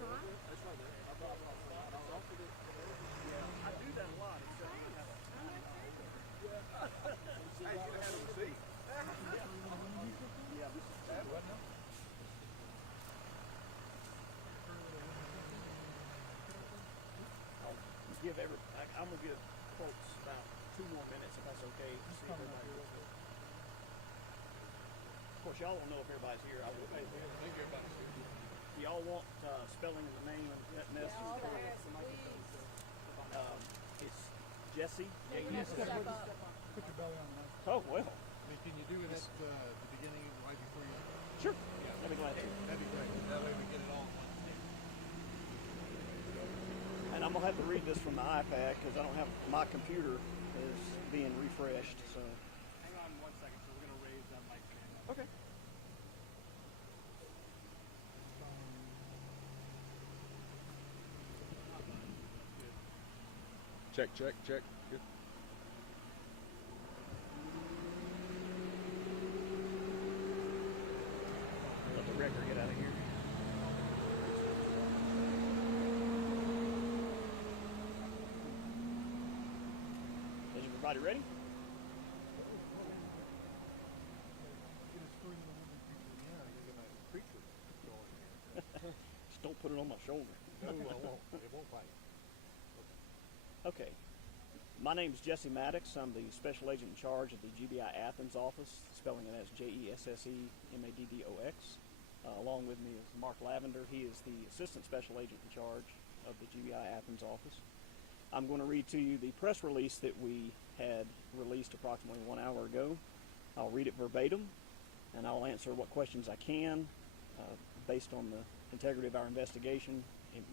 That's right there. I brought it. Yeah, I do that a lot. It's, hey, you had a receipt. Yeah, this is bad. What now? I'm gonna give folks about 2 more minutes if that's okay. To see if everybody of course, y'all won't know if everybody's here. I will. I think everybody's here. Do y'all want spelling of the name and that mess? It's Jesse. Put your belly on the mic. Oh well. Can you do it at the beginning, right before you? Sure. Yeah. I'd be glad to. That'd be great. That way we get it all. And I'm gonna have to read this from the iPad because I don't have my computer is being refreshed. So. Hang on 1 second. So we're gonna raise that mic. Okay. Check. Good. Let the wrecker get out of here. Is everybody ready? Just don't put it on my shoulder. No, I won't. It won't bite. Okay. My name is Jesse Maddox. I'm the special agent in charge of the GBI Athens office, spelling it as JESSEMADDOX. Along with me is Mark Lavender. He is the assistant special agent in charge of the GBI Athens office. I'm going to read to you the press release that we had released approximately 1 hour ago. I'll read it verbatim, and I'll answer what questions I can based on the integrity of our investigation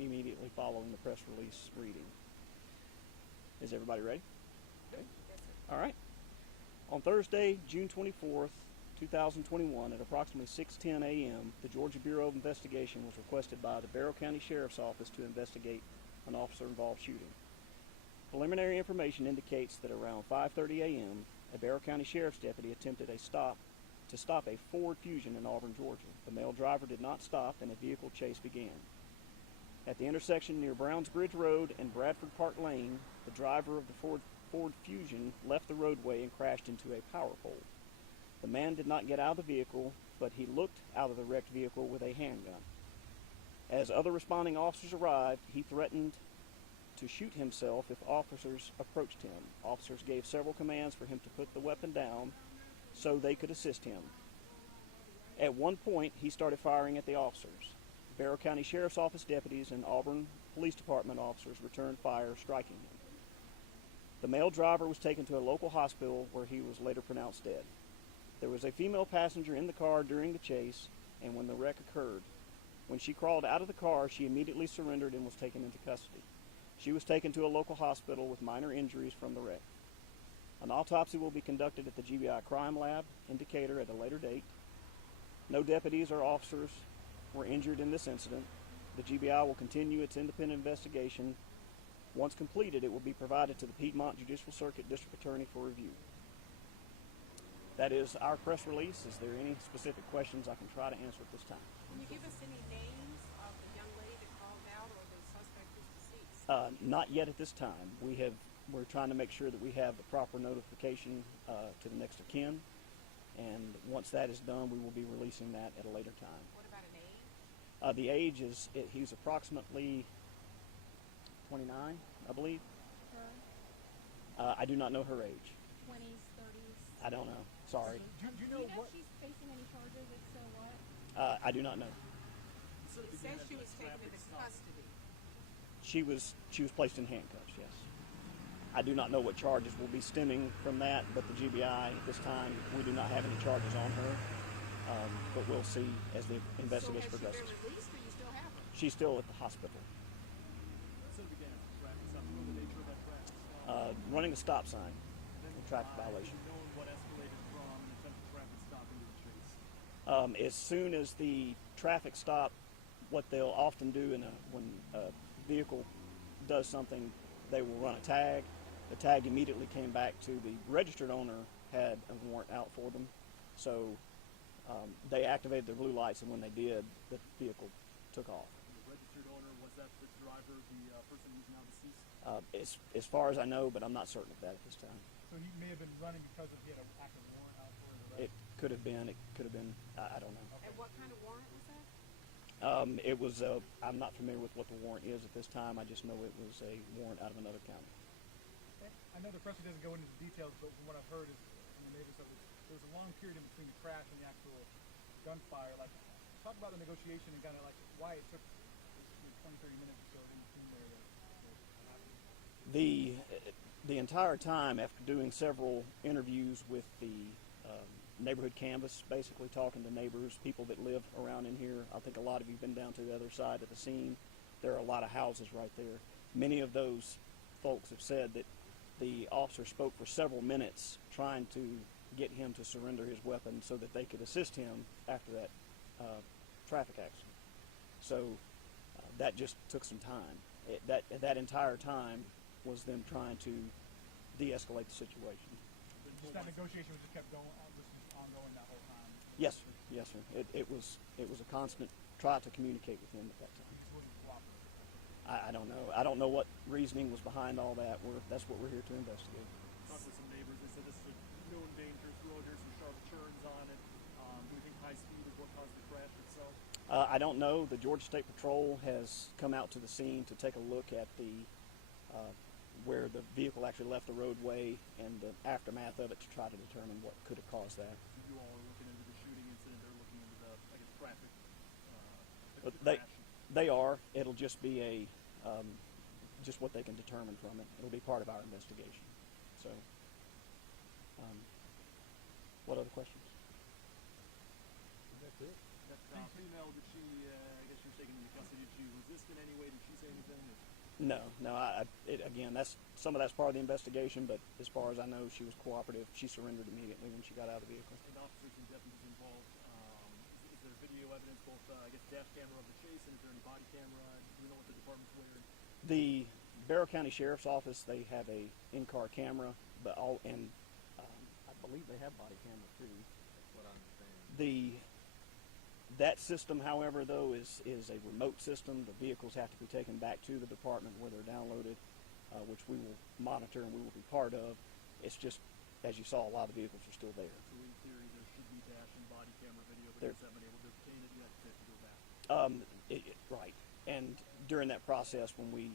immediately following the press release reading. Is everybody ready? Okay. Yes, sir. All right. On Thursday, June 24th, 2021, at approximately 6:10 a.m., the Georgia Bureau of Investigation was requested by the Barrow County Sheriff's Office to investigate an officer-involved shooting. Preliminary information indicates that around 5:30 a.m., a Barrow County Sheriff's deputy attempted to stop a Ford Fusion in Auburn, Georgia. The male driver did not stop, and a vehicle chase began. At the intersection near Browns Bridge Road and Bradford Park Lane, the driver of the Ford Fusion left the roadway and crashed into a power pole. The man did not get out of the vehicle, but he looked out of the wrecked vehicle with a handgun. As other responding officers arrived, he threatened to shoot himself if officers approached him. Officers gave several commands for him to put the weapon down so they could assist him. At one point, he started firing at the officers. Barrow County Sheriff's Office deputies and Auburn Police Department officers returned fire, striking him. The male driver was taken to a local hospital where he was later pronounced dead. There was a female passenger in the car during the chase and when the wreck occurred. When she crawled out of the car, she immediately surrendered and was taken into custody. She was taken to a local hospital with minor injuries from the wreck. An autopsy will be conducted at the GBI Crime Lab in Decatur at a later date. No deputies or officers were injured in this incident. The GBI will continue its independent investigation. Once completed, it will be provided to the Piedmont Judicial Circuit District Attorney for review. That is our press release. Is there any specific questions I can try to answer at this time? Can you give us any names of the young lady that called out or the suspect who's deceased? Not yet at this time. We're trying to make sure that we have the proper notification to the next of kin, and once that is done, we will be releasing that at a later time. What about an age? The age is he's approximately 29, I believe. Her? I do not know her age. 20s, 30s? I don't know. Sorry. Do you know if she's facing any charges? If so, what? I do not know. It says she was taken into custody. She was placed in handcuffs, yes. I do not know what charges will be stemming from that, but the GBI at this time, we do not have any charges on her. But we'll see as the investigation progresses. So has she been released or you still have her? She's still at the hospital. Running a stop sign, a traffic violation. What escalated from an attempted traffic stop into the chase? As soon as the traffic stop, what they'll often do when a vehicle does something, they will run a tag. The tag immediately came back to the registered owner had a warrant out for them, so they activated the blue lights, and when they did, the vehicle took off. The registered owner that the driver, the person who's now deceased? As far as I know, but I'm not certain of that at this time. So he may have been running because he had an active warrant out for his arrest? It could have been. It could have been. I don't know. And what kind of warrant was that? It was. I'm not familiar with what the warrant is at this time. I just know it was a warrant out of another county. I know the press doesn't go into the details, but from what I've heard is from the neighbors of it, there was a long period in between the crash and the actual gunfire. Like, talk about the negotiation and kind of like why it took 20, 30 minutes or so in between there to happen. The entire time, after doing several interviews with the neighborhood canvas, basically talking to neighbors, people that live around in here. I think a lot of you have been down to the other side of the scene. There are a lot of houses right there. Many of those folks have said that the officer spoke for several minutes trying to get him to surrender his weapon so that they could assist him after that traffic accident. So that just took some time. That entire time was them trying to de-escalate the situation. Just that negotiation was just kept going, was just ongoing that whole time. Yes, sir. Yes, sir. It was a constant try to communicate with him at that time. He just wouldn't cooperate. I don't know. I don't know what reasoning was behind all that. That's what we're here to investigate. Talked with some neighbors. They said this is a known danger. Through there's some sharp turns on it. Do you think high speed is what caused the crash itself? I don't know. The Georgia State Patrol has come out to the scene to take a look at the where the vehicle actually left the roadway and the aftermath of it to try to determine what could have caused that. So you all are looking into the shooting incident. They're looking into the, I guess, traffic. But The crash. they are. It'll just be just what they can determine from it. It'll be part of our investigation. So, what other questions? That's it. That female, did she, I guess she was taken into custody. Did she resist in any way? Did she say anything? No. Again, some of that's part of the investigation, but as far as I know, she was cooperative. She surrendered immediately when she got out of the vehicle. And officers and deputies involved. Is there video evidence, both, I guess, dash camera of the chase, and is there any body camera? Do you know what the department's wearing? The Barrow County Sheriff's Office, they have a in-car camera, but I believe they have body camera too. That's what I understand. That system, however, though, is a remote system. The vehicles have to be taken back to the department where they're downloaded, which we will monitor and we will be part of. It's just, as you saw, a lot of the vehicles are still there. So in theory, there should be dash and body camera video, but There- you haven't been able to obtain it yet to go back. Right. And during that process, when we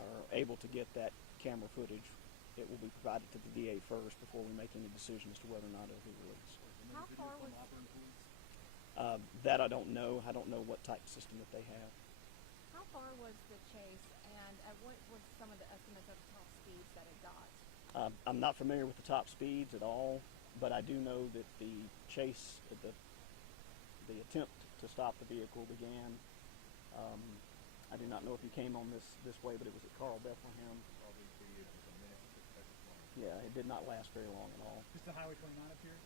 are able to get that camera footage, it will be provided to the DA first before we make any decision as to whether or not it'll be released. How Video far from was- Auburn police? That I don't know. I don't know what type of system that they have. How far was the chase, and what was some of the estimates of top speeds that it got? I'm not familiar with the top speeds at all, but I do know that the chase, the attempt to stop the vehicle began. I do not know if you came on this way, but it was at Carl Bethlehem. Probably be a minute, 6 seconds long. Yeah, it did not last very long at all. Just the Highway 29 up here?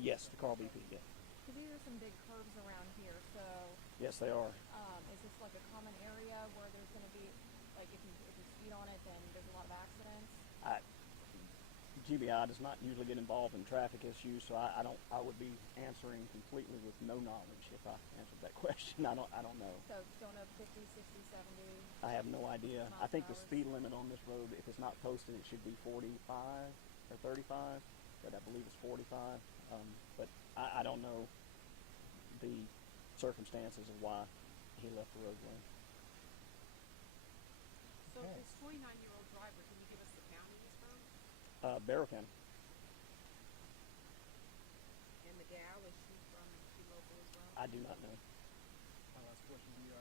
Yes, the Carl BP. Yeah. Because these are some big curves around here, so Yes, they are. is this like a common area where there's going to be, like, if you speed on it, then there's a lot of accidents? GBI does not usually get involved in traffic issues, so I would be answering completely with no knowledge if I answered that question. I don't know. So don't know 50, 60, 70. I have no idea. I Miles think per the hour. speed limit on this road, if it's not posted, it should be 45 or 35, but I believe it's 45. But I don't know the circumstances of why he left the roadway. So Okay. this 29-year-old driver, can you give us the county he's from? Barrow County. And the gal, is she from the local as well? I do not know. My last question, the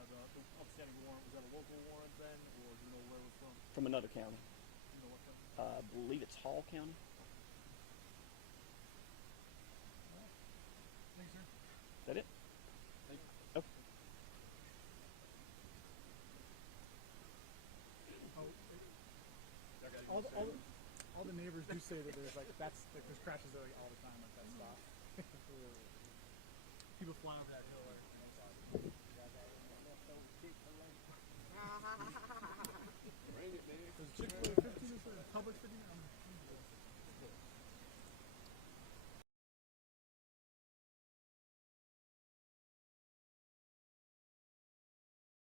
outstanding warrant, was that a local warrant then, or do you know where it was from? From another county. Do you know what county? I believe it's Hall County. Thanks, sir. Is that it? Thank you. Okay. All the neighbors do say that there's there's crashes there all the time at that stop. People fly over that hill or Chick-fil-A 15 is a Publix 15?